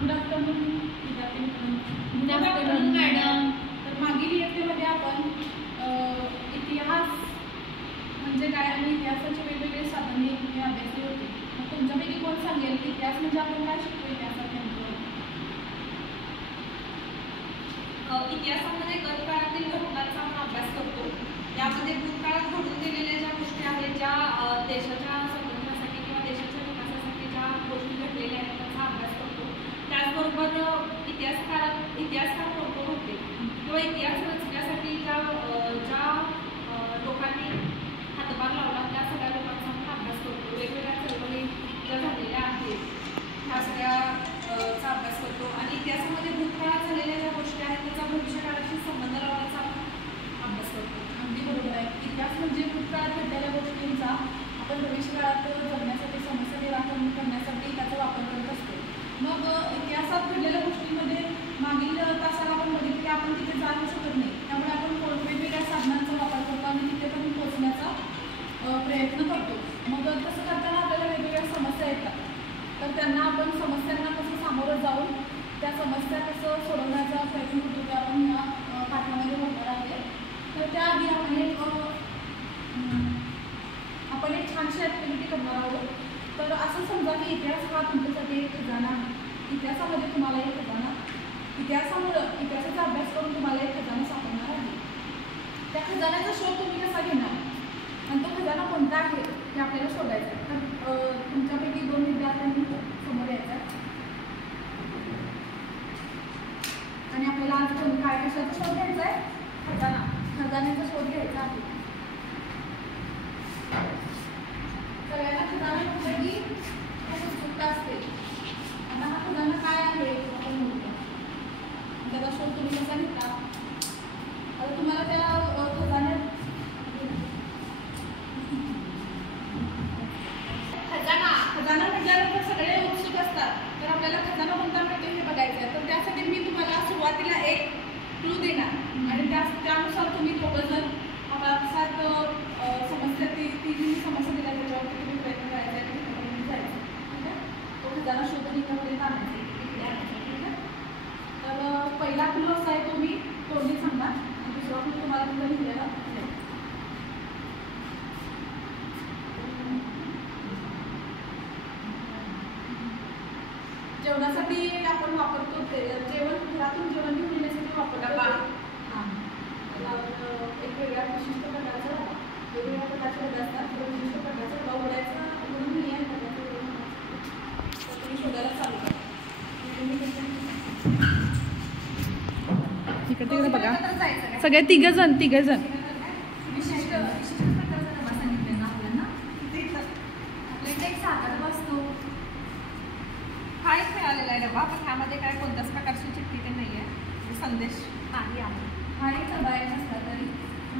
Good afternoon madam. तर मागील इयत्तेमध्ये आपण इतिहास म्हणजे काय आणि इतिहासाचे वेगवेगळे साधने हे अभ्यासले होते. मग तुमच्यापैकी कोण सांगेल की इतिहास म्हणजे आपण काय शिकतो इतिहासात नेमकं? इतिहासामध्ये गतकाळातील घटनांचा आपण अभ्यास करतो. यामध्ये भूतकाळात घडून गेलेल्या ज्या गोष्टी आहेत, ज्या देशाच्या स्वातंत्र्यासाठी किंवा देशाच्या विकासासाठी ज्या गोष्टी घडलेल्या आहेत त्याचा अभ्यास करतो. त्याचबरोबर इतिहासकार कोण कोण होते किंवा इतिहास रचण्यासाठी ज्या लोकांनी हातभार लावला त्या सगळ्या लोकांचा आपण अभ्यास करतो. वेगवेगळ्या चळवळी ज्या झालेल्या आहेत ह्या सगळ्याचा अभ्यास करतो. आणि इतिहासामध्ये भूतकाळात झालेल्या ज्या गोष्टी आहेत त्याचा भविष्यकाळाशी संबंध लावण्याचा आपण अभ्यास करतो. अगदी बरोबर आहे. इतिहास म्हणजे भूतकाळात घडलेल्या गोष्टींचा आपण भविष्यकाळात जगण्यासाठी समस्या निराकरण करण्यासाठी त्याचा वापर करत असतो. मग इतिहासात घडलेल्या गोष्टींमध्ये मागील तासाला आपण बघितलं की आपण तिथे जाऊ शकत नाही. त्यामुळे आपण वेगवेगळ्या साधनांचा वापर करतो आणि तिथे पण पोहोचण्याचा प्रयत्न करतो. मग तसं करताना आपल्याला वेगवेगळ्या समस्या येतात. तर त्यांना आपण समस्यांना कसं सामोरं जाऊन त्या समस्या कसं सोडवण्याचा प्रयत्न करतो ते आपण ह्या पाठामध्ये बघणार आहे. तर त्याआधी आपण एक छानशी ॲक्टिव्हिटी करणार आहोत. तर असं समजा की इतिहास हा तुमच्यासाठी एक खजाना आहे. इतिहासामध्ये तुम्हाला एक खजाना, इतिहासाचा अभ्यास करून तुम्हाला एक खजाना सापडणार आहे. त्या खजान्याचा शोध तुम्ही कसा घेणार आणि तो खजाना कोणता आहे हे आपल्याला शोधायचं आहे. तर तुमच्यापैकी 2 विद्यार्थ्यांनी समोर यायचं आहे आणि आपल्याला आज काय कशाचा शोध घ्यायचा आहे? खजान्याचा शोध घ्यायचा आहे. सगळ्यांना खजाना म्हटलं की खूप उत्सुकता असते. आता हा खजाना काय आहे आपण म्हणतो, त्याचा शोध तुम्ही कसा घेता? आता तुम्हाला त्या खजान्यात खजाना म्हटल्यानंतर सगळे उत्सुक असतात. तर आपल्याला खजाना कोणता मिळतो हे बघायचं आहे. तर त्यासाठी मी तुम्हाला सुरुवातीला एक क्लू देणार आणि त्यानुसार तुम्ही दोघं जण आपापसात समस्या ती जी समस्या दिल्या त्याच्यावरती तुम्ही प्रयत्न करायचा आहे आणि जायचं. ठीक आहे? तो खजाना शोधून इकडे आणायचा, इकडे आणायचा. ठीक आहे? तर पहिला क्लू असा आहे, तो मी तोंडी सांगणार आणि दुसरा क्लू तुम्हाला तुमचा लिहिलेला असेल. जेवणासाठी आपण वापरतो घरातून जेवण घेऊन येण्यासाठी वापरतो. हां, एक वेगळ्या विशिष्ट प्रकारचा वेगवेगळ्या प्रकारचे डबे असतात. विशिष्ट प्रकारचा डबा उघडायचा म्हणून मी आहे तर तुम्ही शोधायला चालू करा. तिकडे बघा सगळे तिघ जण विशिष्ट प्रकारचा डबा सांगितलेला आपल्याला. आपल्याकडे एक साधा डबा असतो. हा एक मिळालेला आहे डबा, पण ह्यामध्ये काय कोणत्याच प्रकारची चिठ्ठी ते नाही आहे, संदेश नाही आहे. हा एक डबा आहे नसला तरी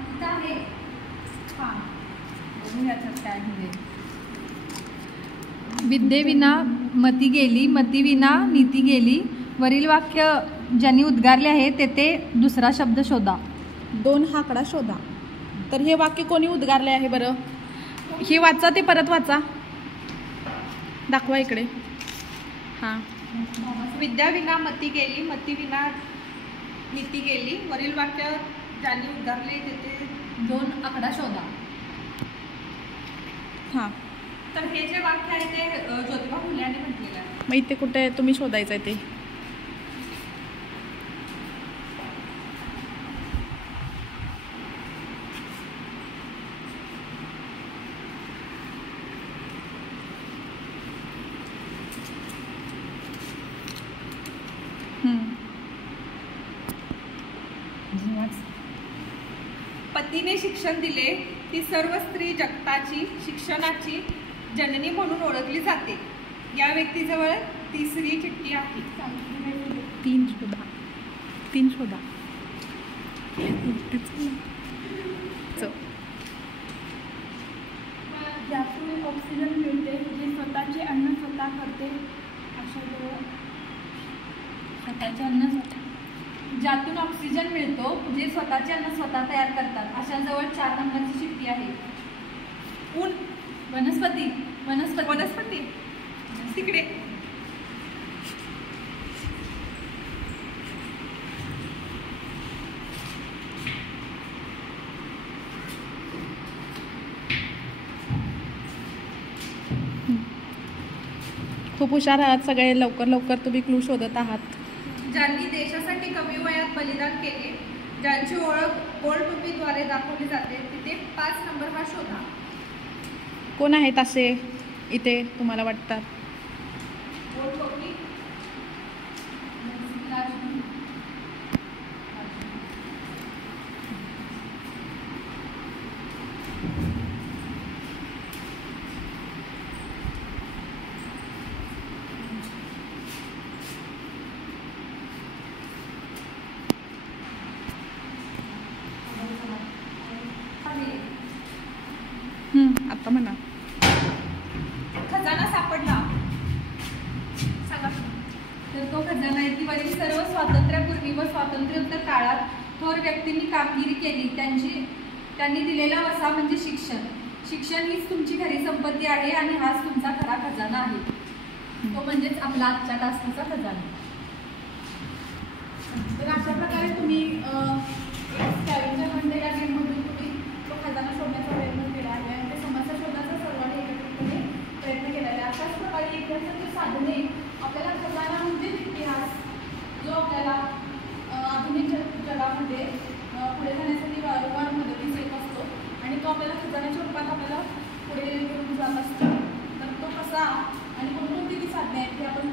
तिथं आहे. हां, बघून याच्यात काय म्हणजे विद्येविना मती गेली, मतीविना नीती गेली. वरील वाक्य ज्यांनी उद्गारले आहे तेथे दुसरा शब्द शोधा. 2 आकडा शोधा. तर हे वाक्य कोणी उद्गारले आहे बरं? हे वाचा, ते परत वाचा, दाखवा इकडे. हां, विद्याविना मती गेली, मतीविना नीती गेली. वरील वाक्य ज्यांनी उद्गारले तेथे 2 आकडा शोधा. हां, तर हे जे वाक्य आहे ते ज्योतिबा फुले यांनी म्हटलेलं आहे. मग इथे कुठे तुम्ही शोधायचं आहे ते? पतीने शिक्षण दिले, ती सर्व स्त्री जगताची शिक्षणाची जननी म्हणून ओळखली जाते. या व्यक्तीजवळ तिसरी चिठ्ठी आहे. 3 शोधा. ज्यातून ऑक्सिजन मिळते, जे स्वतःचे अन्न स्वतः करते अशाजवळ स्वतःचे अन्न ज्यातून ऑक्सिजन मिळतो, जे स्वतःचे अन्न स्वतः तयार करतात अशाजवळ 4 नंबरची चिठ्ठी आहे. ऊन, वनस्पती. तिकडे खूप हुशार आहात सगळे, लवकर लवकर तुम्ही क्लू शोधत आहात. ज्यांनी देशासाठी कमी वयात बलिदान केले, ज्यांची ओळख गोलटोपीद्वारे दाखवली जाते, तिथे 5 नंबर हा शोधा. कोण आहेत असे इथे तुम्हाला वाटतात? गोलटोपी आता म्हणा. खजाना सापडला. सांगा. तर तो खजाना आहे की वरील सर्व स्वातंत्र्यापूर्वी व स्वातंत्र्योत्तर काळात थोर व्यक्तींनी कामगिरी केली, त्यांनी दिलेला वसा म्हणजे शिक्षण. शिक्षण हीच तुमची खरी संपत्ती आहे आणि हाच तुमचा खरा खजाना आहे. तो म्हणजेच आपला आजच्या टास्कचा खजाना. तर अशा प्रकारे तुम्ही स्कॅव्हेंजर हंट या गेममधून तुम्ही तो खजाना शोधण्याचा प्रयत्न केला आहे आणि ते समस्या शोधण्याचा सर्वांनी एकत्रितपणे प्रयत्न केला आहे. अशाच प्रकारे इतिहासाची साधने आपल्याला खजाना म्हणजे इतिहास जो आपल्याला आधुनिक जगामध्ये पुढे जाण्यासाठी वारंवार मदतीस येत असतो आणि तो आपल्याला खजान्याच्या रूपात आपल्याला पुढे घेऊन जात असतो. तर तो कसा आणि कोणकोणती ती साधने आहेत हे आपण